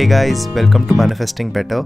Hey guys, welcome to Manifesting Better.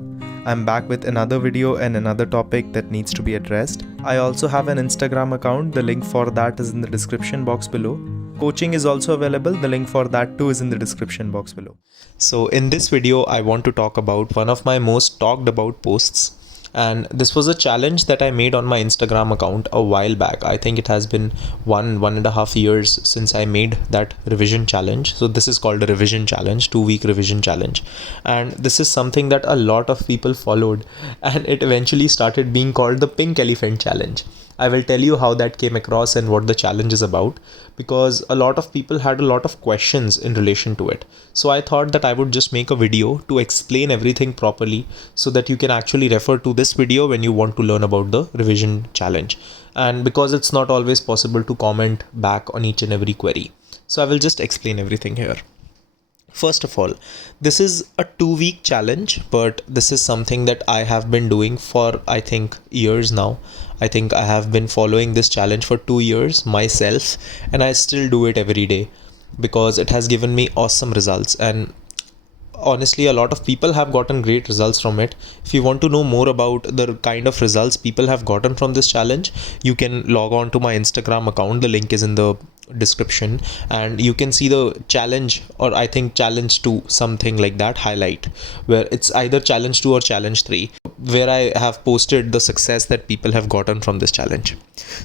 I'm back with another video and another topic that needs to be addressed. I also have an Instagram account. The link for that is in the description box below. Coaching is also available. The link for that too is in the description box below. So in this video, I want to talk about one of my most talked about posts. And this was a challenge that I made on my Instagram account a while back. I think it has been one and a half years since I made that revision challenge. So this is called a revision challenge, 2-week revision challenge. And this is something that a lot of people followed, and it eventually started being called the pink elephant challenge. I will tell you how that came across and what the challenge is about, because a lot of people had a lot of questions in relation to it. So I thought that I would just make a video to explain everything properly so that you can actually refer to this video when you want to learn about the revision challenge. And because it's not always possible to comment back on each and every query, so I will just explain everything here. First of all, this is a 2-week challenge, but this is something that I have been doing for, I think, years now. I think I have been following this challenge for 2 years myself, and I still do it every day because it has given me awesome results. And honestly, a lot of people have gotten great results from it. If you want to know more about the kind of results people have gotten from this challenge, you can log on to my Instagram account. The link is in the description, and you can see the challenge, or I think challenge 2, something like that, highlight, where it's either challenge 2 or challenge 3, where I have posted the success that people have gotten from this challenge.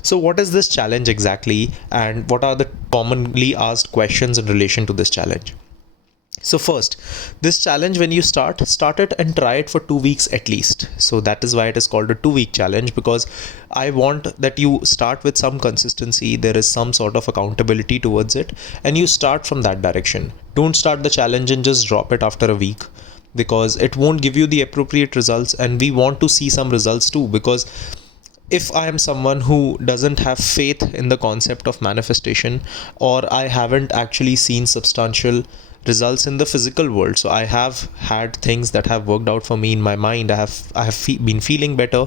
So what is this challenge exactly, and what are the commonly asked questions in relation to this challenge? So first, this challenge, when you start it and try it for 2 weeks at least. So that is why it is called a 2-week challenge, because I want that you start with some consistency. There is some sort of accountability towards it, and you start from that direction. Don't start the challenge and just drop it after a week, because it won't give you the appropriate results, and we want to see some results too. Because if I am someone who doesn't have faith in the concept of manifestation, or I haven't actually seen substantial results in the physical world, so I have had things that have worked out for me in my mind, I have been feeling better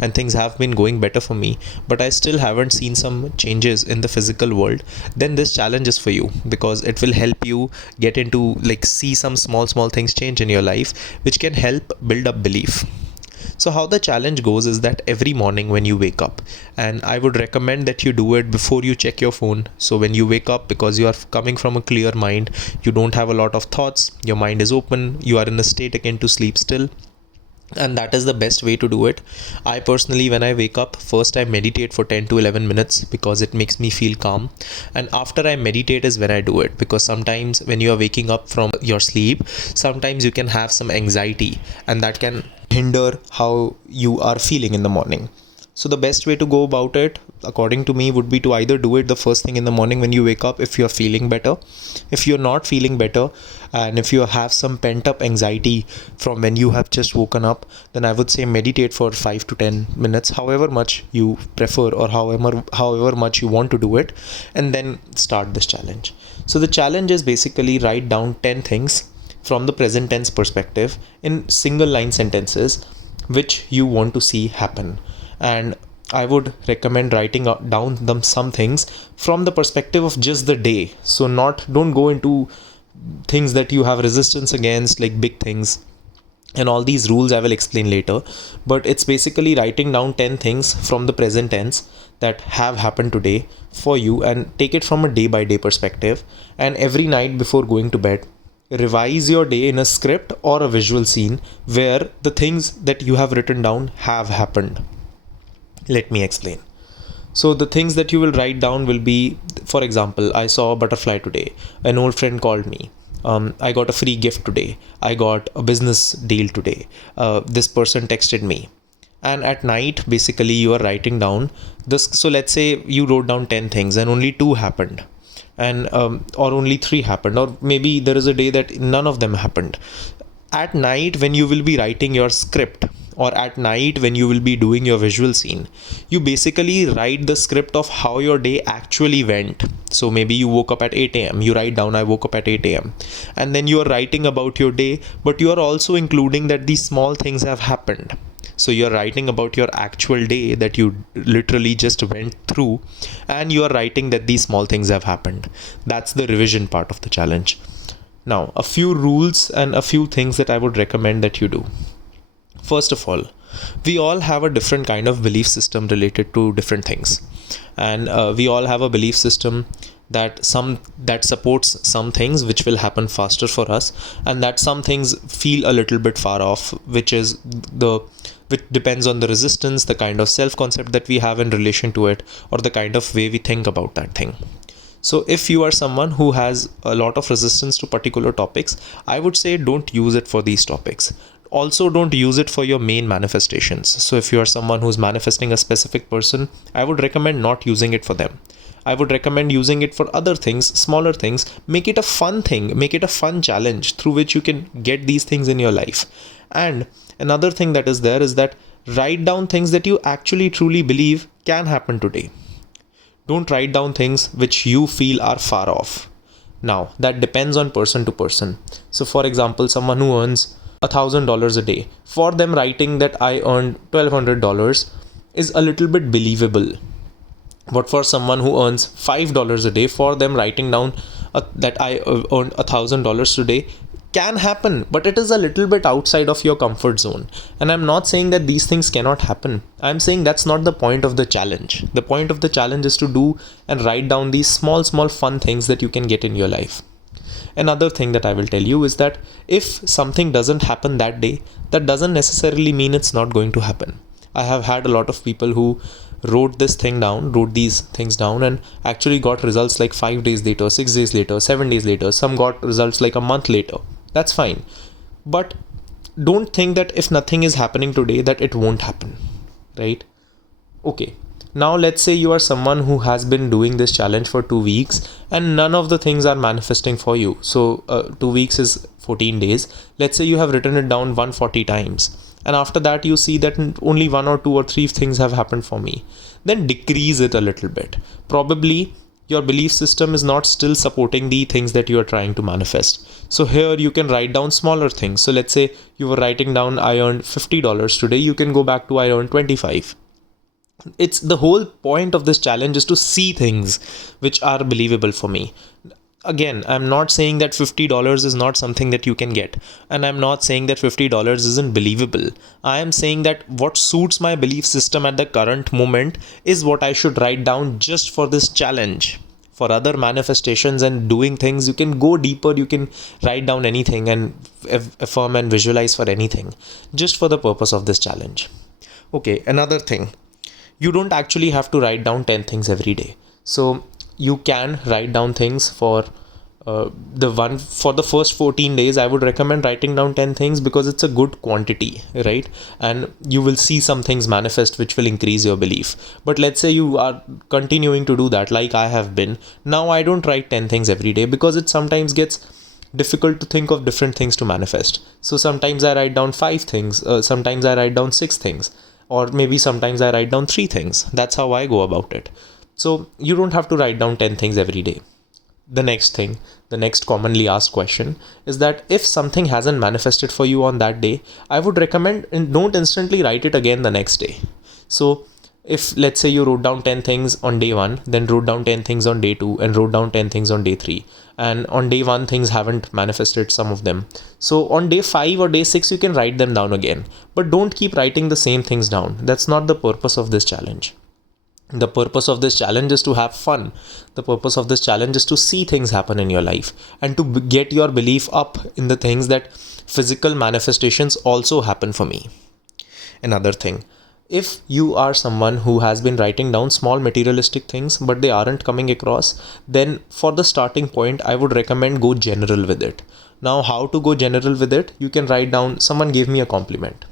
and things have been going better for me, but I still haven't seen some changes in the physical world, then this challenge is for you, because it will help you get into, see some small things change in your life, which can help build up belief. So how the challenge goes is that every morning when you wake up, and I would recommend that you do it before you check your phone. So when you wake up, because you are coming from a clear mind, you don't have a lot of thoughts, your mind is open, you are in a state akin to sleep still. And that is the best way to do it. I personally, when I wake up, first I meditate for 10 to 11 minutes because it makes me feel calm. And after I meditate is when I do it, because sometimes when you are waking up from your sleep, sometimes you can have some anxiety, and that can hinder how you are feeling in the morning. So the best way to go about it, according to me, would be to either do it the first thing in the morning when you wake up if you're feeling better. If you're not feeling better, and if you have some pent up anxiety from when you have just woken up, then I would say meditate for 5 to 10 minutes, however much you prefer, or however much you want to do it, and then start this challenge. So the challenge is basically write down 10 things from the present tense perspective in single line sentences which you want to see happen. And I would recommend writing down some things from the perspective of just the day. So don't go into things that you have resistance against, like big things, and all these rules I will explain later. But it's basically writing down 10 things from the present tense that have happened today for you, and take it from a day by day perspective. And every night before going to bed, revise your day in a script or a visual scene where the things that you have written down have happened. Let me explain. So the things that you will write down will be, for example, I saw a butterfly today. An old friend called me. I got a free gift today. I got a business deal today. This person texted me. And at night, basically, you are writing down this. So let's say you wrote down 10 things and only 2 happened. And or only 3 happened, or maybe there is a day that none of them happened. At night, when you will be writing your script, or at night when you will be doing your visual scene, you basically write the script of how your day actually went. So maybe you woke up at 8 a.m. You write down, I woke up at 8 a.m. And then you are writing about your day, but you are also including that these small things have happened. So you're writing about your actual day that you literally just went through, and you are writing that these small things have happened. That's the revision part of the challenge. Now, a few rules and a few things that I would recommend that you do. First of all, we all have a different kind of belief system related to different things, and we all have a belief system that supports some things which will happen faster for us, and that some things feel a little bit far off, which depends on the resistance, the kind of self concept that we have in relation to it, or the kind of way we think about that thing. So if you are someone who has a lot of resistance to particular topics, I would say don't use it for these topics. Also, don't use it for your main manifestations. So if you are someone who's manifesting a specific person, I would recommend not using it for them. I would recommend using it for other things, smaller things. Make it a fun thing, make it a fun challenge through which you can get these things in your life. And another thing that is there is that write down things that you actually truly believe can happen today. Don't write down things which you feel are far off. Now, that depends on person to person. So for example, someone who earns $1,000 a day, for them writing that I earned $1,200 is a little bit believable. But for someone who earns $5 a day, for them writing down that I earned $1,000 today can happen, but it is a little bit outside of your comfort zone. And I'm not saying that these things cannot happen. I'm saying that's not the point of the challenge. The point of the challenge is to do and write down these small fun things that you can get in your life. Another thing that I will tell you is that if something doesn't happen that day, that doesn't necessarily mean it's not going to happen. I have had a lot of people who wrote these things down and actually got results like 5 days later, 6 days later, 7 days later. Some got results like a month later. That's fine. But don't think that if nothing is happening today, that it won't happen, right? Okay. Now let's say you are someone who has been doing this challenge for 2 weeks and none of the things are manifesting for you. So 2 weeks is 14 days. Let's say you have written it down 140 times. And after that you see that only 1 or 2 or 3 things have happened for me. Then decrease it a little bit. Probably your belief system is not still supporting the things that you are trying to manifest. So here you can write down smaller things. So let's say you were writing down I earned $50 today. You can go back to I earned 25. It's the whole point of this challenge is to see things which are believable for me. Again, I'm not saying that $50 is not something that you can get. And I'm not saying that $50 isn't believable. I am saying that what suits my belief system at the current moment is what I should write down just for this challenge. For other manifestations and doing things, you can go deeper, you can write down anything and affirm and visualize for anything, just for the purpose of this challenge. Okay, another thing. You don't actually have to write down 10 things every day. So you can write down things for the first 14 days. I would recommend writing down 10 things because it's a good quantity, right? And you will see some things manifest which will increase your belief. But let's say you are continuing to do that like I have been. Now I don't write 10 things every day because it sometimes gets difficult to think of different things to manifest. So sometimes I write down 5 things, sometimes I write down 6 things. Or maybe sometimes I write down 3 things. That's how I go about it. So you don't have to write down 10 things every day. The next commonly asked question is that if something hasn't manifested for you on that day, I would recommend don't instantly write it again the next day. So if let's say you wrote down 10 things on day 1, then wrote down 10 things on day 2 and wrote down 10 things on day 3. And on day 1 things haven't manifested, some of them. So on day 5 or day 6 you can write them down again. But don't keep writing the same things down. That's not the purpose of this challenge. The purpose of this challenge is to have fun. The purpose of this challenge is to see things happen in your life and to get your belief up in the things that physical manifestations also happen for me. Another thing. If you are someone who has been writing down small materialistic things but they aren't coming across, then for the starting point, I would recommend go general with it. Now, how to go general with it? You can write down someone gave me a compliment.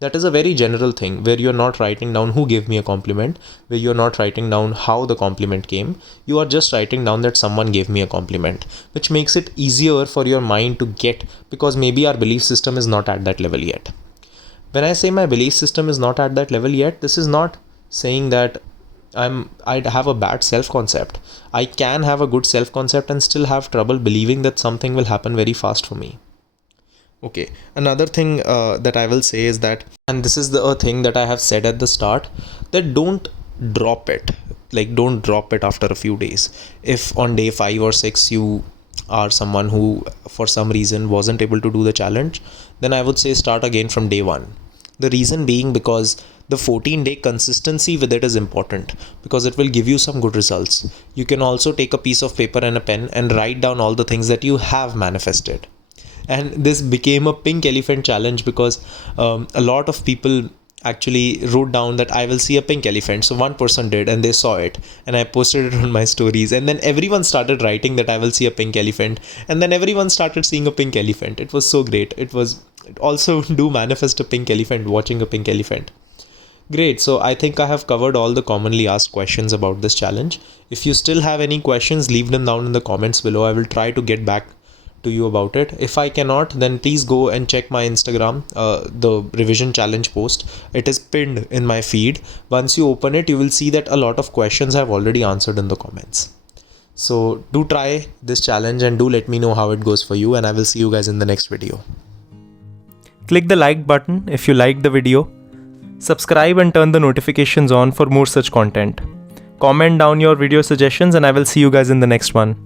That is a very general thing where you're not writing down who gave me a compliment, where you're not writing down how the compliment came. You are just writing down that someone gave me a compliment, which makes it easier for your mind to get, because maybe our belief system is not at that level yet. When I say my belief system is not at that level yet, this is not saying that I'd have a bad self-concept. I can have a good self-concept and still have trouble believing that something will happen very fast for me. Okay, another thing that I will say is that, and this is the thing that I have said at the start, that don't drop it. Like, don't drop it after a few days. If on day 5 or 6 you are someone who for some reason wasn't able to do the challenge, then I would say start again from day one. The reason being because the 14-day consistency with it is important, because it will give you some good results. You can also take a piece of paper and a pen and write down all the things that you have manifested. And this became a pink elephant challenge because a lot of people actually wrote down that I will see a pink elephant. So one person did, and they saw it, and I posted it on my stories, and then everyone started writing that I will see a pink elephant, and then everyone started seeing a pink elephant. It was so great. It also do manifest a pink elephant, watching a pink elephant. Great. So I think I have covered all the commonly asked questions about this challenge. If you still have any questions, leave them down in the comments below. I will try to get back to you about it. If I cannot, then please go and check my Instagram, the revision challenge post. It is pinned in my feed. Once you open it, you will see that a lot of questions I've already answered in the comments. So do try this challenge and do let me know how it goes for you, and I will see you guys in the next video. Click the like button if you liked the video. Subscribe and turn the notifications on for more such content. Comment down your video suggestions, and I will see you guys in the next one.